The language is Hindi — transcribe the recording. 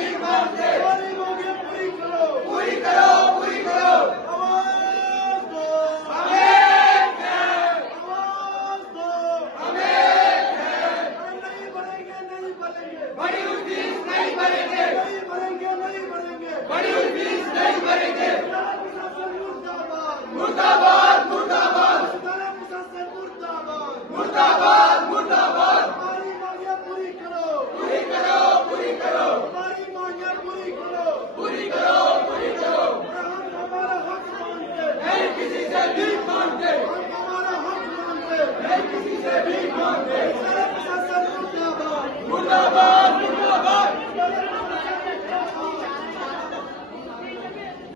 हमारी मांगे पूरी करो, पूरी करो। आवाज दो, आवाज दो, नहीं बढ़ेंगे, नहीं बढ़ेंगे, बड़ी फीस नहीं भरेंगे, नहीं बढ़ेंगे, नहीं बढ़ेंगे, बड़ी फीस नहीं भरेंगे। प्रशासन मुर्दाबाद, मुर्दाबाद मुर्दाबाद प्रशासन मुर्दाबाद, मुर्दाबाद मुर्दाबाद। हमारी मांगे पूरी करो, पूरी करो, पूरी करो, हमारी मांगे पूरी करो। पूरी करो, पूरी करो। हम हमारा हक मांगते, नहीं किसी से भीख मांगते, हम हमारा हक मांगते, नहीं किसी से भीख मांगते। प्रशासन मुर्दाबाद, मुर्दाबाद